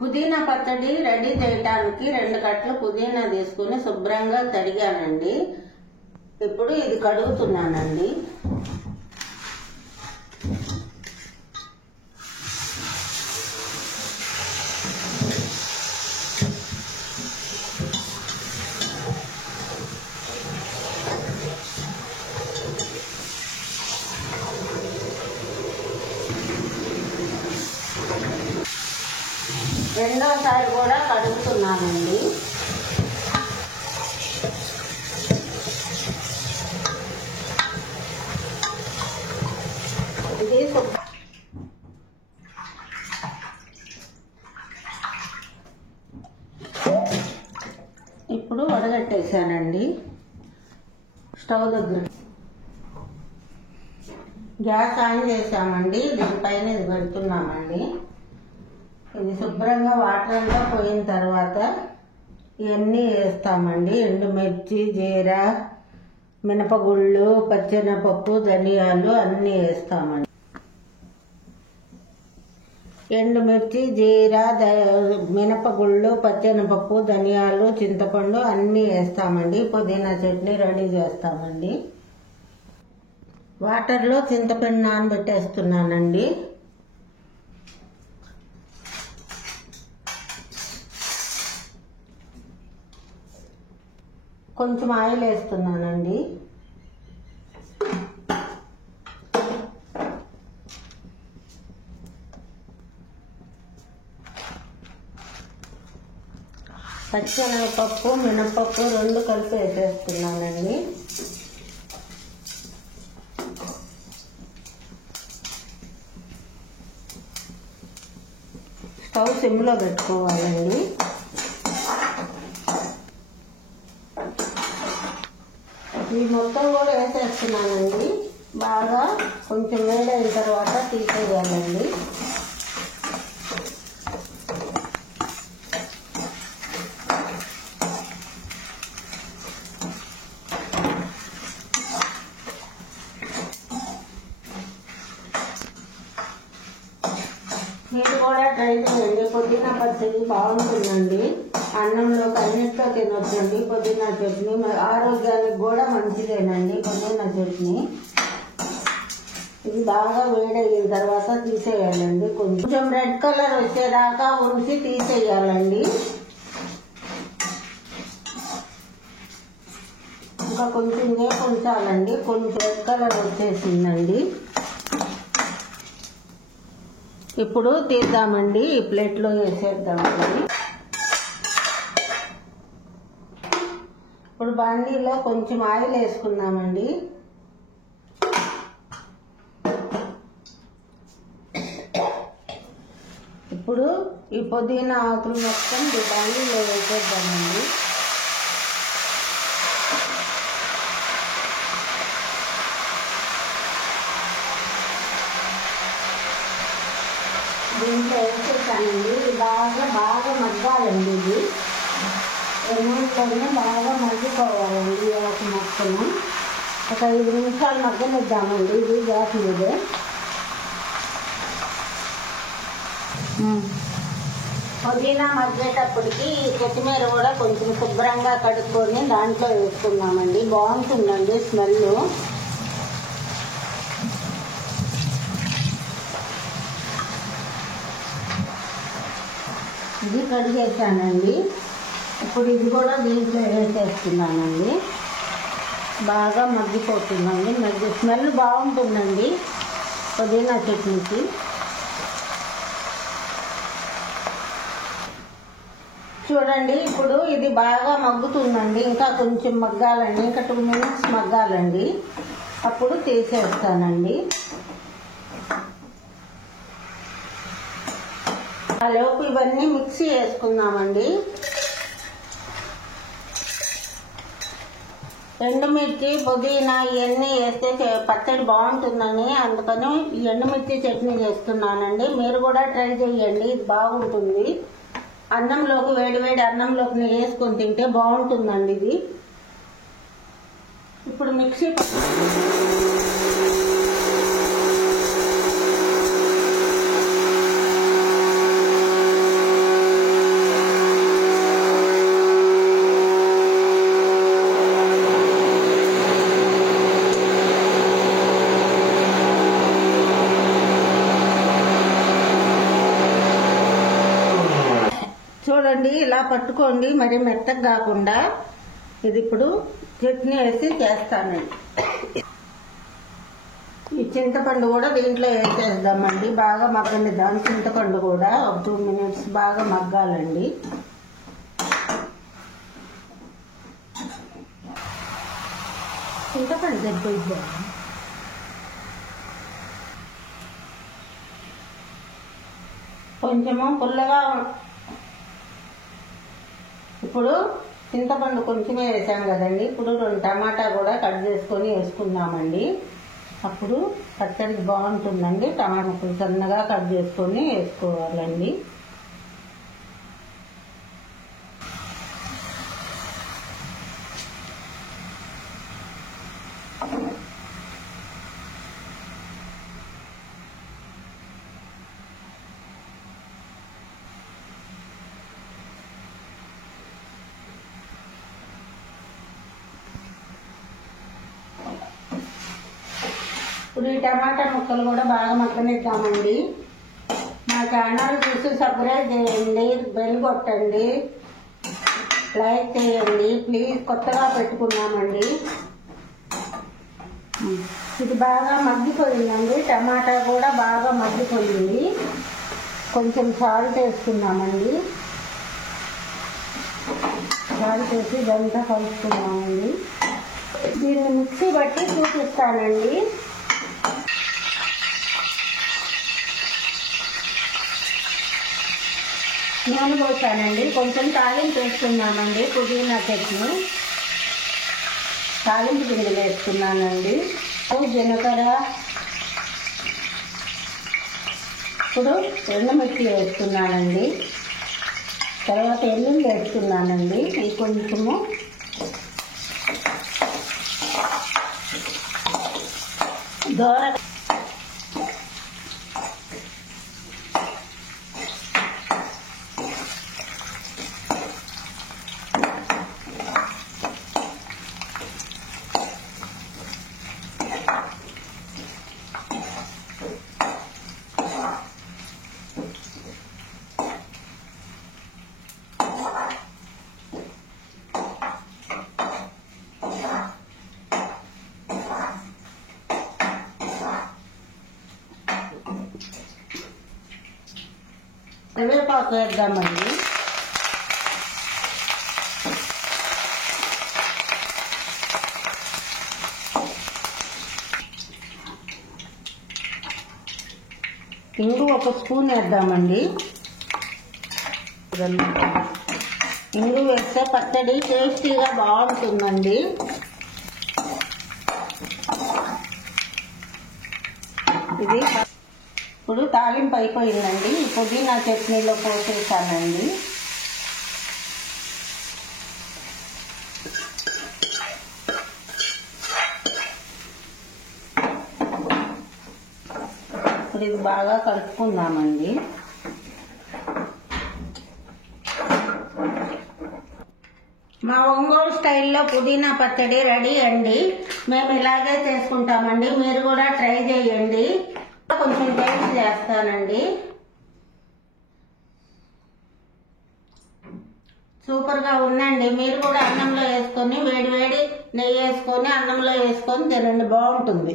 పుదీనా పచ్చడి రెడీ చేయడానికి 2 కట్టలు పుదీనా తీసుకుని శుభ్రంగా తరిగానండి. ఇప్పుడు ఇది కడుగుతున్నానండి. రెండోసారి కూడా కడుగుతున్నానండి. ఇది ఇప్పుడు వడగట్టేసానండి. స్టవ్ దగ్గర గ్యాస్ ఆన్ చేసామండి. దీనిపైన ఇది పెడుతున్నామండి. ఇది శుభ్రంగా వాటర్ అంతా పోయిన తర్వాత ఇవన్నీ వేస్తామండి. ఎండుమిర్చి, జీరా, మినపగుళ్ళు, పచ్చెనపప్పు, ధనియాలు అన్నీ వేస్తామండి. ఎండుమిర్చి, జీరా, మినపగుళ్ళు, పచ్చెనపప్పు, ధనియాలు, చింతపండు అన్నీ వేస్తామండి. పుదీనా చట్నీ రెడీ చేస్తామండి. వాటర్లో చింతపండు నానబెట్టేస్తున్నానండి. కొంచెం ఆయిల్ వేస్తున్నానండి. పచ్చెనగపప్పు, మినపప్పు 2 కలిపి వేసేస్తున్నానండి. స్టవ్ సిమ్లో పెట్టుకోవాలండి. ఈ మొత్తం కూడా వేసేస్తున్నానండి. బాగా కొంచెం వేడైన తర్వాత తీసేయాలండి. మీరు కూడా ట్రై చేయండి. పుదీనా పచ్చడి బాగుంటుందండి. అన్నంలోకి అన్నిటితో తినొచ్చండి. పుదీనా చట్నీ ఆరోగ్యానికి కూడా మంచిదేనండి. పుదీనా చట్నీ ఇది బాగా వేడయిన తర్వాత తీసేయాలండి. కొంచెం రెడ్ కలర్ వచ్చేదాకా ఉంచి తీసేయాలండి. ఇంకా కొంచెం వేపు ఉంచాలండి. కొంచెం రెడ్ కలర్ వచ్చేసిందండి. ఇప్పుడు తీద్దామండి. ఈ ప్లేట్లో వేసేద్దామండి. ఇప్పుడు బాండీలో కొంచెం ఆయిల్ వేసుకుందామండి. ఇప్పుడు ఈ పుదీనా ఆకులు మొత్తం బాండీలో వేసేద్దామండి. దీంట్లో వేసేసానండి. ఇది బాగా మగ్గాలండి. ఇది నూనెలోనే బాగా మగ్గిపోవాలండి. ఈ ఆకు మొక్కను ఒక 5 నిమిషాలు మగ్గనిద్దామండి. ఇది గ్యాస్ మీదే. పుదీనా మగ్గేటప్పటికి కొత్తిమీర కూడా కొంచెం శుభ్రంగా కడుక్కొని దాంట్లో వేసుకున్నామండి. బాగుంటుందండి స్మెల్. ఇది కడిగేసానండి. ఇప్పుడు ఇది కూడా దీంట్లో వేసేస్తున్నానండి. బాగా మగ్గిపోతుందండి. స్మెల్ బాగుంటుందండి పుదీనా చట్నీకి. చూడండి ఇప్పుడు ఇది బాగా మగ్గుతుందండి. ఇంకా కొంచెం మగ్గాలండి. ఇంకా 2 మినిట్స్ మగ్గాలండి. అప్పుడు తీసేస్తానండి. ఆ లోపు ఇవన్నీ మిక్సీ వేసుకుందామండి. ఎండుమిర్చి, పుదీనా ఇవన్నీ వేస్తే పచ్చడి బాగుంటుందని అందుకని ఈ ఎండుమిర్చి చట్నీ చేస్తున్నానండి. మీరు కూడా ట్రై చేయండి. ఇది బాగుంటుంది. అన్నంలోకి వేడి అన్నంలోకి వేసుకొని తింటే బాగుంటుందండి ఇది. ఇప్పుడు మిక్సీ చూడండి, ఇలా పట్టుకోండి, మరి మెత్తగా కాకుండా. ఇది ఇప్పుడు చట్నీ వేసి చేస్తానండి. ఈ చింతపండు కూడా దీంట్లో వేసేద్దామండి. బాగా మగ్గనిద్దాం. చింతపండు కూడా ఒక 2 minutes బాగా మగ్గాలండి. చింతపండు సరిపోయిద్దాం. కొంచెము పుల్లగా. ఇప్పుడు చింతపండు కొంచెమే వేసాం కదండి. ఇప్పుడు 2 టమాటా కూడా కట్ చేసుకొని వేసుకుందామండి. అప్పుడు పచ్చడి బాగుంటుందండి. టమాటాలు సన్నగా కట్ చేసుకొని వేసుకోవాలండి. ఇప్పుడు ఈ టమాటా ముక్కలు కూడా బాగా మగ్గనిద్దామండి. మా ఛానల్ చూసి సబ్స్క్రైబ్ చేయండి, బెల్ కొట్టండి, లైక్ చేయండి ప్లీజ్. కొత్తగా పెట్టుకున్నామండి. ఇది బాగా మగ్గిపోయిందండి. టమాటా కూడా బాగా మగ్గిపోయింది. కొంచెం సాల్ట్ వేసుకున్నామండి. సాల్ట్ వేసి ఇదంతా కలుపుకున్నామండి. దీన్ని మిక్సీ బట్టి చూపిస్తానండి. నూనె పోసానండి. కొంచెం తాలింపు వేసుకున్నామండి. పుదీనా చట్నీ తాలింపు గింజలు వేసుకున్నానండి. జీలకర్ర, ఇప్పుడు ఎండుమిర్చి వేసుకున్నానండి. తర్వాత ఎల్లుల్లి వేసుకున్నానండి. ఇది కొంచెము దోర కరివేపాకు వేద్దామండి. ఇంగు 1 స్పూన్ వేద్దామండి. ఇంగు వేస్తే పచ్చడి టేస్టీగా బాగుంటుందండి. ఇది ఇప్పుడు తాలింపు అయిపోయిందండి. ఈ పుదీనా చట్నీలో పోసేసానండి. ఇప్పుడు ఇది బాగా కలుపుకుందామండి. మా ఒంగోలు స్టైల్లో పుదీనా పచ్చడి రెడీ అండి. మేము ఇలాగే చేసుకుంటామండి. మీరు కూడా ట్రై చేయండి. కొంచెం టేస్ట్ చేస్తానండి. సూపర్ గా ఉందండి. మీరు కూడా అన్నంలో వేసుకొని వేడి వేడి నెయ్యి వేసుకొని అన్నంలో వేసుకొని తినండి, బాగుంటుంది.